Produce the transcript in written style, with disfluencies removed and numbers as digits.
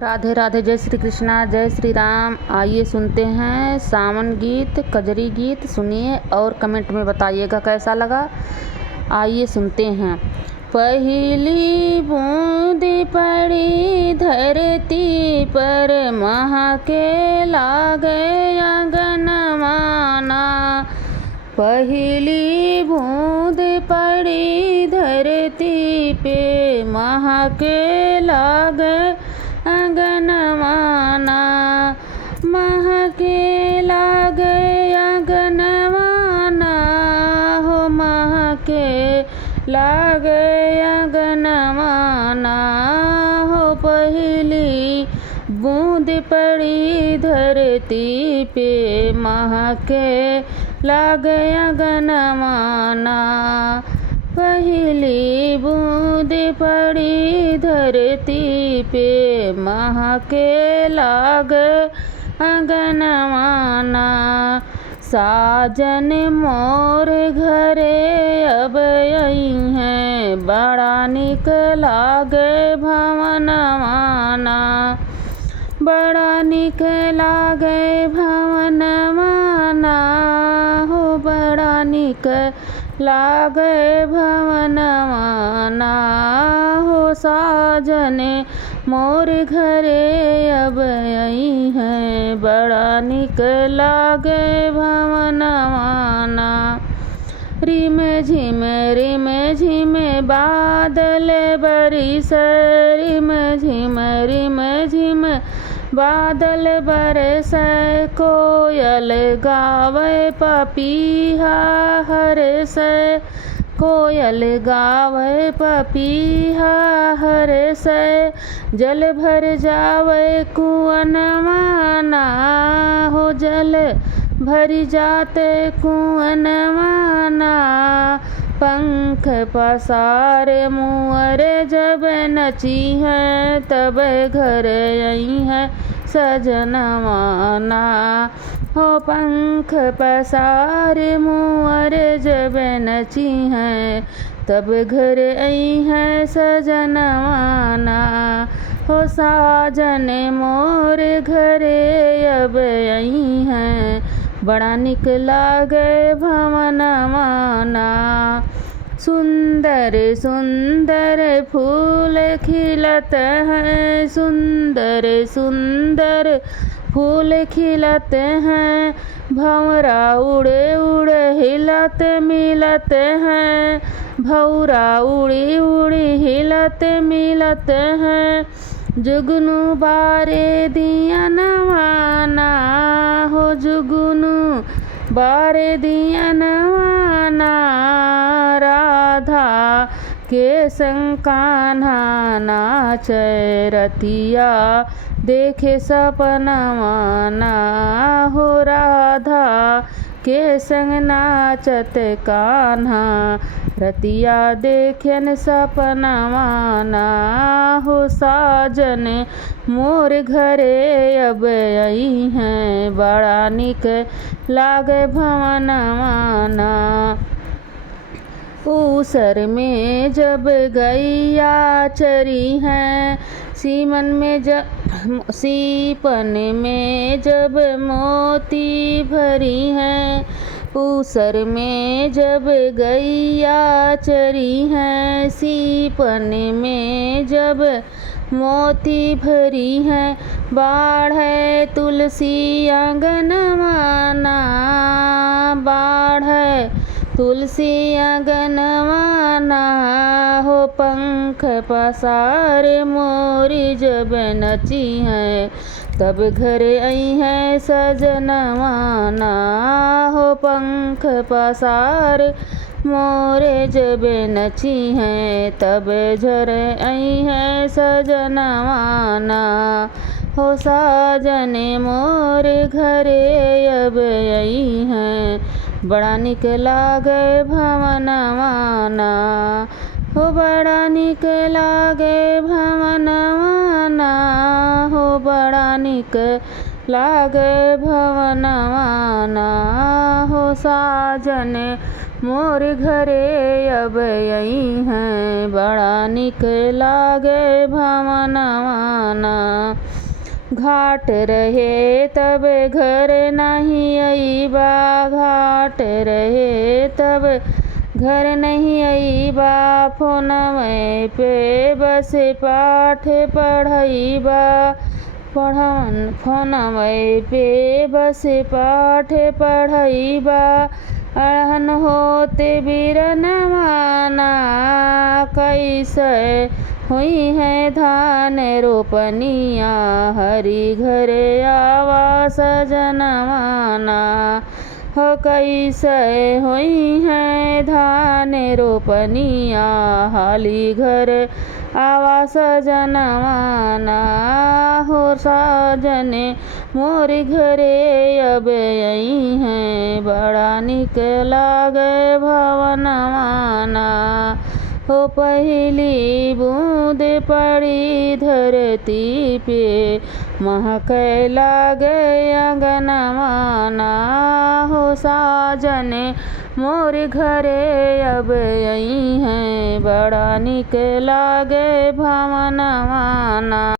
राधे राधे। जय श्री कृष्णा, जय श्री राम। आइए सुनते हैं सावन गीत, कजरी गीत। सुनिए और कमेंट में बताइएगा कैसा लगा। आइए सुनते हैं। पहली बूंद पड़ी धरती पर, महके लागे आंगनवाना। पहली बूंद पड़ी धरती पे, महके लागे आंगनवाना। महके लागे आंगनवाना हो, महके लागे आंगनवाना हो। पहली बूंद पड़ी धरती पे, महके लागे आंगनवाना। पहली बूंद पड़ी धरती पे, महके लागे आंगनवाना। साजन मोर घरे अब आई हैं, बड़ा निक लागे भवनवाना। बड़ा निक लागे भवनवाना हो, बड़ा निक लागे भवनवाना हो। साजन मोर घरे अब आई हैं, बड़ा निक लागे भवनवाना। रिम झिम बादल बरिस, रिम झिम बादल बरस। कोयल गावे पपीहा हरस, कोयल गावे पपीहा हरस। जल भर जावे कुअनवाना हो, जल भरी जाते कुअनवाना। पंख पसार मुअर जब नची हैं, तब घर आई हैं सजनवाना हो। पंख पसार मुअर जब नची हैं, तब घर आई हैं सजनवाना हो। साजन मोर घरे अब आई हैं, बड़ा निक लागे भवनवाना। सुंदर सुंदर फूल खिलत हैं, सुंदर सुंदर फूल खिलत हैं। भंवरा उड़े उड़े हिलत मिलत हैं, भंवरा उड़ी उड़ी हिलत मिलत हैं। जुगनू बारे दिया नवाना हो, जुगनू बारे दिया नवाना। राधा के संग कान्हा नाचे, रतिया देखे सपनवाना हो। राधा के संग नाचत कान्हा, रतिया देखेन सपनवाना हो। साजन मोर घरे अब आई हैं, बड़ा निक लागे भवनवाना। ऊसर में जब गैया चरी हैं, सीपन में जब मोती भरी हैं। ऊसर में जब गैया चरी हैं, सीपन में जब मोती भरी हैं। बाढ़ है तुलसी आंगनवाना, बाढ़ है तुलसी आंगनवाना हो। पंख पसार मोरी जब नची हैं, तब घर आई हैं सजनवाना हो। पंख पसार मोरे जब नची हैं, तब झर आई हैं सजनवाना हो। साजन मोर घरे अब आई हैं, बड़ा निक लागे भवनवाना हो, बड़ा निक लागे भवनवाना हो। बड़ा निक लागे भवनवाना हो। साजन मोर घरे अब आई हैं, बड़ा निक लागे भवनवाना। घाट रहे तब घर नहीं अइबा, घाट रहे तब घर नहीं अइबा। फोनवे पे बस पाठ पढ़इबा, फोनवे पे बस पाठ पढ़इबा। अड़हन होते बिरनवाना, कैसे हुई है धान रोपनिया। हरि घरे आवा सजनवाना, हो कैसे हुई है धान रोपनिया। हाली घर आवा सजनवाना, हो साजने मोर घरे अब आई हैं, बड़ा निक लागे भवनवाना। हो पहली बूंद पड़ी धरती पे, महके लागे अंगनवाना। हो साजने मोर घरे अब आई हैं, बड़ा निक लागे भवनवाना।